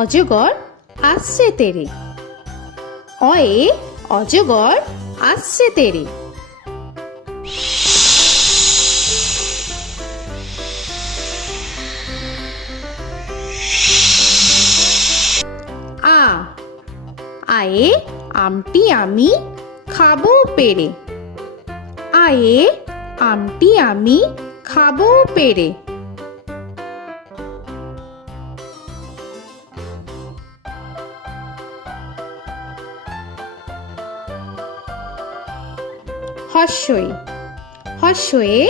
অজগর আসছে তেরে। অয়ে অজগর আসছে তেরে। আ আয়ে আমটি আমি খাবো পেরে। আয়ে আমটি আমি খাবো পেরে। হর্ষই হর্ষয়ে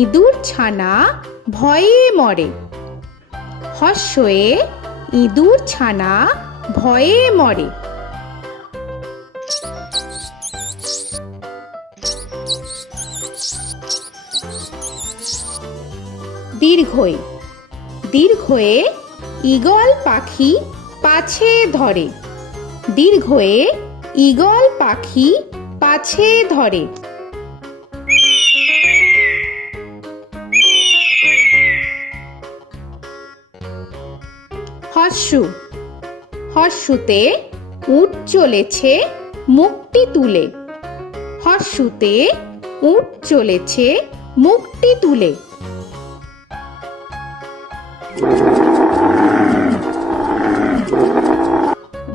ইঁদুর ছানা ভয়ে মরে। হর্ষয়ে ইঁদুর ছানা ভয়ে মরে। দীর্ঘই দীর্ঘয়ে ঈগল পাখি পাছে ধরে। দীর্ঘয়ে ঈগল পাখি পাছে ধরে। হর্ষু হর্ষুতে উট চলেছে মুখটি তুলে। হর্ষুতে উট চলেছে মুখটি তুলে।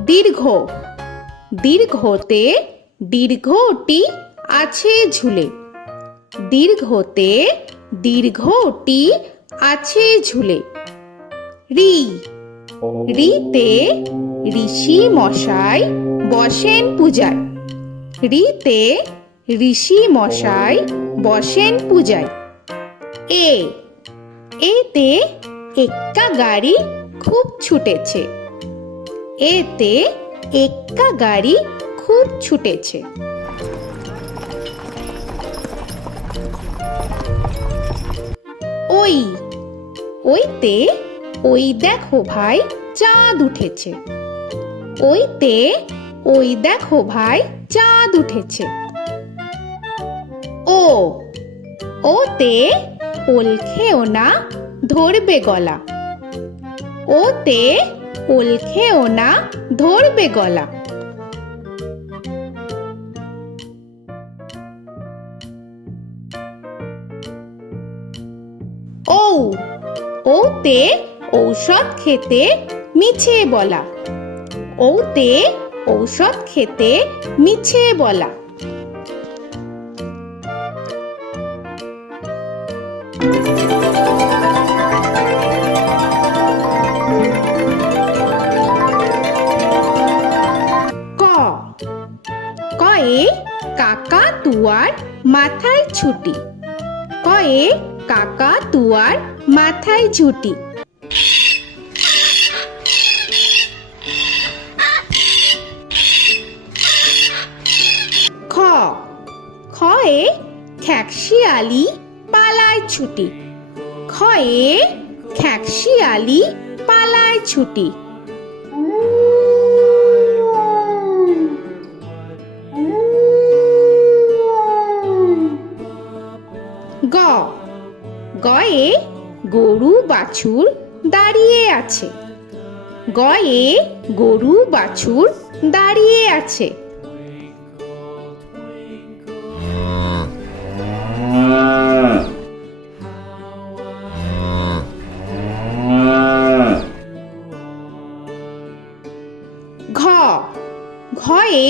দীর্ঘ দীর্ঘতে দীর্ঘটি আছে ঝুলে। দীর্ঘতে দীর্ঘটি আছে ঝুলে। রি রিতে ঋষি মশাই বসেন পূজায়। রিতে ঋষি মশাই বসেন পূজায়। এ এতে এক্কা গাড়ি খুব ছুটেছে। এতে এক্কা গাড়ি খুব ছুটেছে। ওই ওইতে ওই দেখো ভাই চাঁদ উঠেছে। ওইতে ওই দেখো ভাই চাঁদ উঠেছে। ও ওতে ওল খেও না ধরবে গলা। ওতে ওল খেও না ধরবে গলা। ঔ ওতে ঔষধ খেতে মিছে বলা। ওতে ঔষধ খেতে মিছে বলা। ক কয়ে কাকা তুয়ার মাথায় ছুটি। কয়ে কাকা তুয়ার মাথায় ঝুটি। খ খয়ে খ্যাকশিয়ালি পালায় ছুটি। খয়ে খ্যাকশিয়ালি পালায় ছুটি। গ গয়ে গরু বাছুর দাঁড়িয়ে আছে। গয়ে গরু বাছুর দাঁড়িয়ে আছে। ঘ ঘয়ে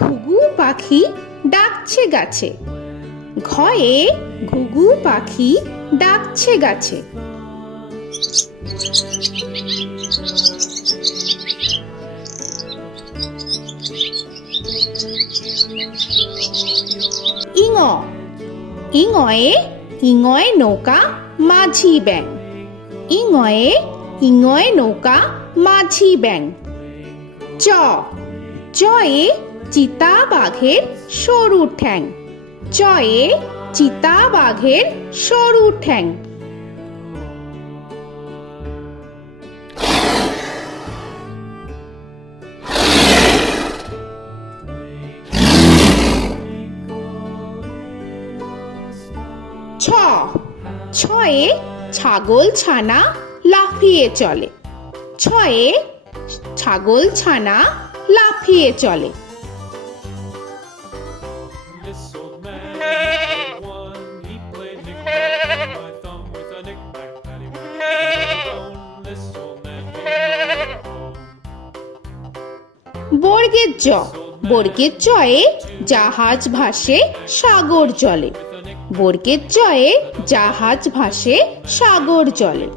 ঘুঘু পাখি ডাকছে গাছে। ঘয়ে ঘুঘু পাখি ডাকছে গাছে। ইঙ ইঙয়ে ইঙয়ে নৌকা মাঝি ব্যাং। ইঙয়ে ইঙয়ে নৌকা মাঝি ব্যাং। চ চয়ে চিতা বাঘের সরু ঠ্যাং। চয়ে চিতা বাঘের সরু ঠ্যাং। ছ ছয়ে ছাগল ছানা লাফিয়ে চলে। ছয়ে ছাগল ছানা লাফিয়ে চলে। This old man had one. He played knick-knack, my thumb with a knick-knack, paddywhack, this old man came home. বর্গের জ, বর্গের জয়ে জাহাজ ভাসে সাগর জলে। বর্গের জয়ে জাহাজ ভাসে সাগর জলে।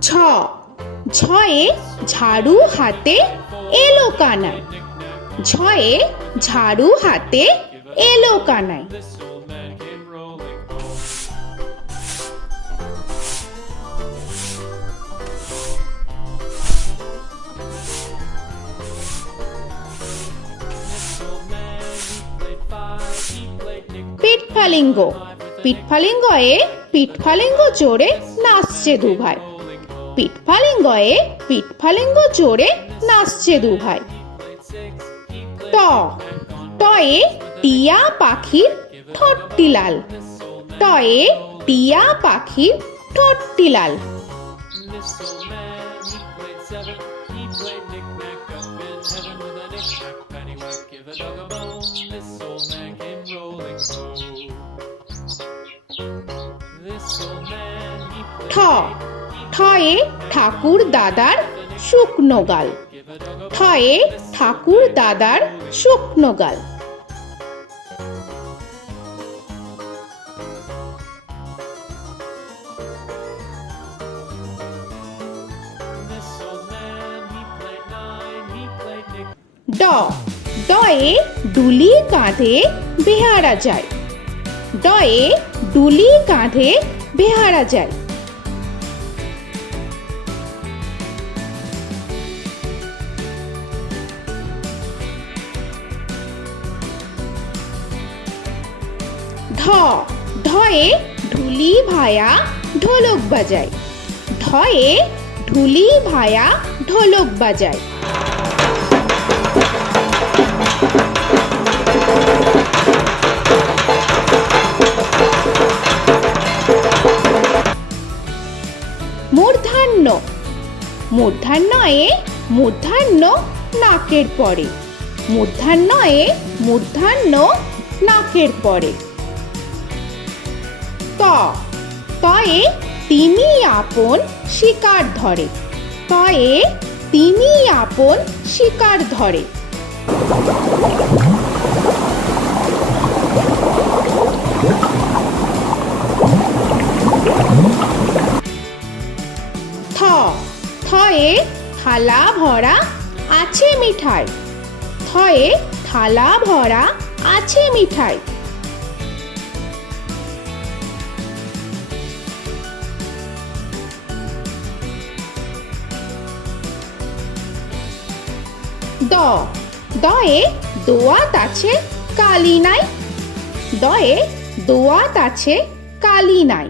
ঝ, ঝয়ে ঝাড়ু হাতে এলো কানাই। ঝয়ে ঝাড়ু হাতে এলো Kanai. This old man came rolling. This old man, he played five. He played knick-knack. পিঠফালিঙ্গ, পিঠফালিঙ্গয়ে পিঠফালিঙ্গ জোরে নাচছে দুভাই। পিঠফালিঙ্গয়ে পিঠফালিঙ্গ জোরে নাচছে দুভাই। ট, টয়ে টিয়া পাখির ঠোঁটটি লাল। টয়ে টিয়া পাখির ঠোঁটটি লাল। This old man, he played seven. He played knick-knack up in heaven with a knick-knack, paddywhack, give a dog a bone. This old man came rolling home. This old man, he ঠ, played ঠয়ে ঠাকুর দাদার শুকনো গাল। give a dog a ঠয়ে ঠাকুর দাদার শুকনো গাল। This old man, he played nine. He played knick. ড, ডয়ে ডুলি কাঁধে বেহারা যায়। ডয়ে ডুলি কাঁধে বেহারা যায়। ঢ, ঢয়ে ঢুলি ভায়া ঢোলক বাজায়। ঢয়ে ঢুলি ভায়া ঢোলক বাজায়। মূর্ধন্য, মূর্ধন্যয়ে মূর্ধন্য নাকের পরে। মূর্ধন্যয়ে মূর্ধন্য নাকের পরে। ত, তয়ে তিনি আপন শিকার ধরে। তয়ে তিনি আপন শিকার ধরে। থ, থয়ে থালা ভরা আছে মিঠাই। থয়ে থালা ভরা আছে মিঠাই। দ, দয়ে দোয়াত আছে কালি নাই। দয়ে দোয়াত আছে কালি নাই।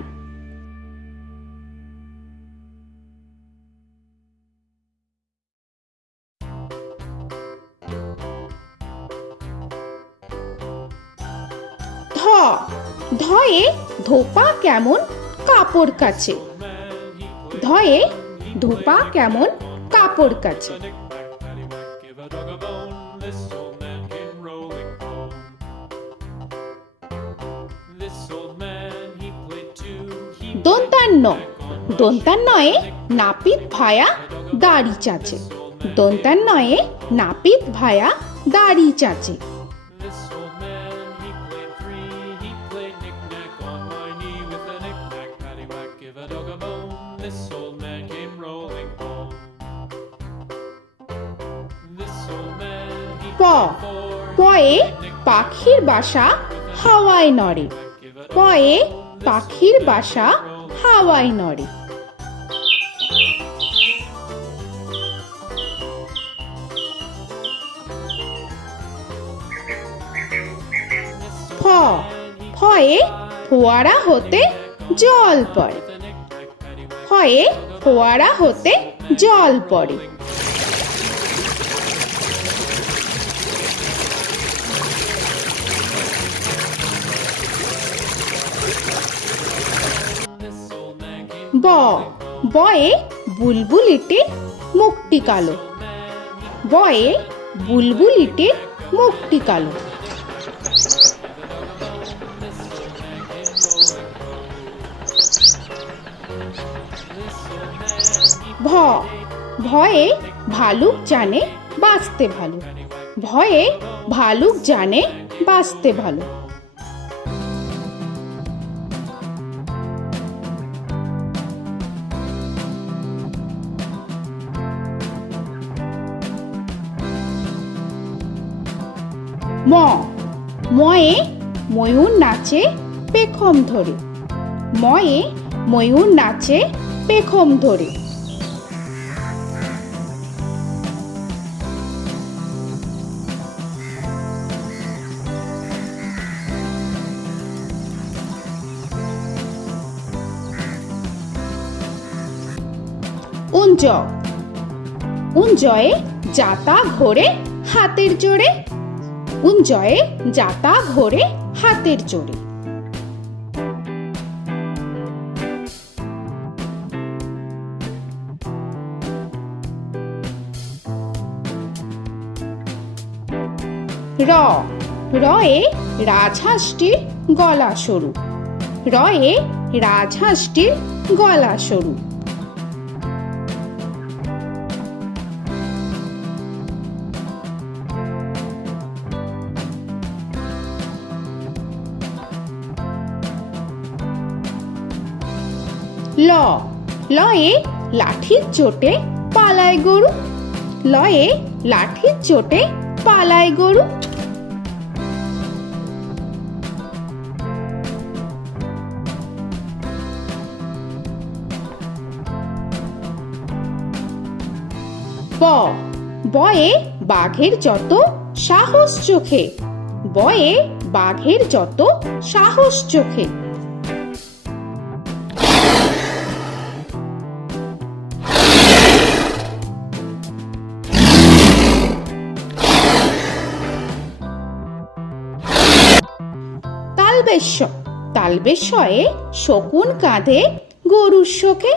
ধ, ধয়ে ধোপা কেমন কাপড় কাচে। ধয়ে ধোপা কেমন কাপড় কাচে। Knick-knack, paddywhack, give a dog a bone. This old man came rolling home. This old man, he played two. He দন্তান্ন, দন্তান্নয়ে নাপিত ভায়া দাড়ি চাচে। দন্তান্নয়ে নাপিত ভায়া দাড়ি চাচে। This old man, he played three. He played knick-knack on my knee with a knick-knack, paddywhack, give a dog a bone. This old man came rolling home. This old man, he প, played four. পয়ে পাখির বাসা হাওয়ায় নড়ে। পয়ে পাখির বাসা হাওয়ায় নড়ে। ফ, ফয়ে ফোয়ারা হতে জল পড়ে। ফয়ে ফোয়ারা হতে জল পড়ে। ব বয়ে বুলবুলিটির মুখটি কালো। বয়ে বুলবুলিটির মুখটি কালো। ভ ভয়ে ভালুক জানে বাঁচতে ভালো। ভয়ে ভালুক জানে বাঁচতে ভালো। ম ময়ে ময়ূর নাচে পেখম ধরে। ময়ে ময়ূর নাচে পেখম ধরে। উঞ্জ উঞ্জয়ে যাতা ঘোরে হাতের জোরে। উঞ্জয়ে যাতা ঘোরে হাতের জোরে। র রয়ে রাজহাঁসটির গলা সরু। রয়ে রাজহাঁসটির গলা সরু। ল লয়ে লাঠির চোটে পালায় গরু। লয়ে লাঠির চোটে পালায় গরু। ব বয়ে বাঘের যত সাহস চোখে। বয়ে বাঘের যত সাহস চোখে। তালবেশ্য তালবেশ্যয়ে শকুন কাঁধে গরুর শোকে।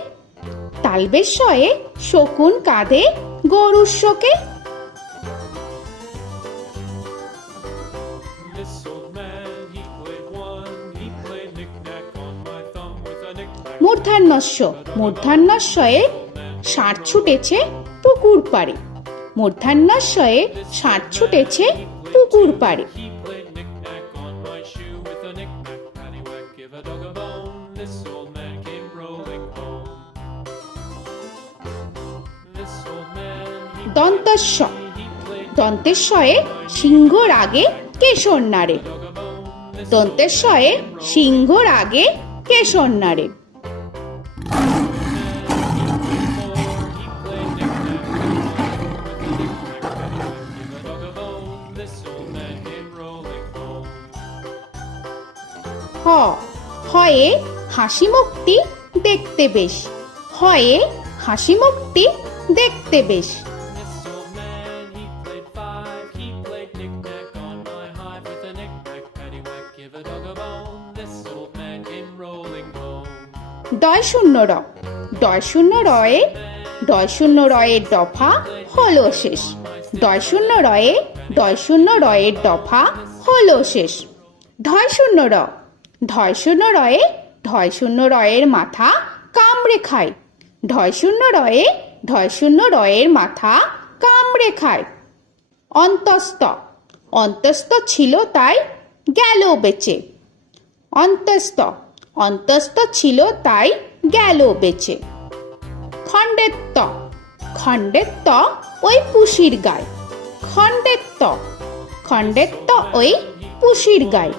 তালবেশ্যয়ে শকুন কাঁধে গরুর শোকে। This old man, he played one. He played knick-knack on my thumb with a knick-knack. মূর্ধন্যস্য মূর্ধন্যস্যয়ে ষাঁড় ছুটেছে পুকুর পাড়ে। মূর্ধন্যস্যয়ে ষাঁড় ছুটেছে পুকুর পাড়ে। He played knick-knack on my shoe with a knick-knack, paddywhack, give a dog a bone. This old man came rolling home. This old man, he দন্তস্য played দন্তেশ্বয়ে সিংহর আগে কেশর নাড়ে। dog a bone. This দন্তেশ্বয়ে সিংহর আগে কেশর নাড়ে। he played knick-knack on my with a knick-knack, paddywhack, give a dog a bone. This old man came rolling home. হ হয়ে হাসি মুখটি দেখতে বেশ। হয়ে হাসি মুখটি দেখতে বেশ। This old man, he played five. He played knick-knack on my hive with a knick-knack, paddywhack, give a dog a bone. This old man came rolling home. ডয় শূন্য র ডয় শূন্য রয়ে ডয় শূন্য রয়ের দফা হলো শেষ। ডয় শূন্য রয়ে ডয় শূন্য রয়ের দফা হলো শেষ। ঢয় শূন্য র ঢয় শূন্য রয়ে ঢয় শূন্য রয়ের মাথা কামড়ে খায়। ঢয় শূন্য রয়ে ঢয় শূন্য রয়ের মাথা কামড়ে খায়। অন্তস্থ অন্তস্থ ছিল তাই গেল বেঁচে। অন্তস্থ অন্তস্থ ছিল তাই গেল বেঁচে। খণ্ডেত্ব খণ্ডেত্ব ওই পুষির গায়। খণ্ডেত্ব খণ্ডেত্ব ওই পুষির গায়।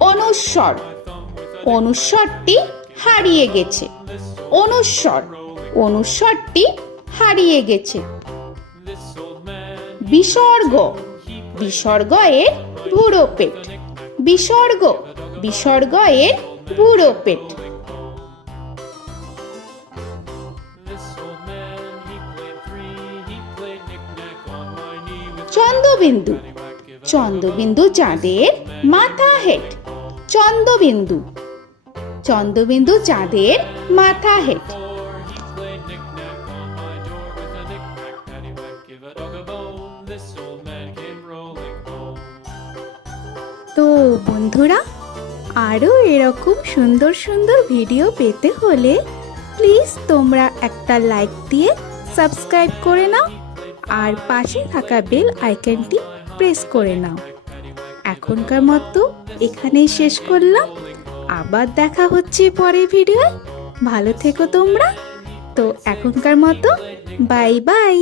অনুস্বর অনুস্বরটি হারিয়ে গেছে। অনুস্বর অনুস্বরটি হারিয়ে গেছে। This old man, বিসর্গ বিসর্গ এর বুড়ো পেট। বিসর্গ বিসর্গ এর বুড়ো পেট। this old man, he played three. He played knick-knack on my knee with Chandrabindu paddywhack, give a Chandrabindu চাঁদের মাথা হেট। চন্দ্রবিন্দু চন্দ্রবিন্দু চাঁদের মাথা head. Before he played knick-knack on my door with a knick-knack, paddywhack, give a dog a bone. This old man came rolling home. তো বন্ধুরা, আরও এরকম সুন্দর সুন্দর ভিডিও পেতে হলে প্লিজ তোমরা একটা লাইক দিয়ে সাবস্ক্রাইব করে নাও আর পাশে থাকা বেল আইকনটি প্রেস করে নাও। এখনকার মতো এখানেই শেষ করলাম, আবার দেখা হচ্ছে পরের ভিডিও। ভালো থেকো তোমরা। তো এখনকার মতো বাই বাই।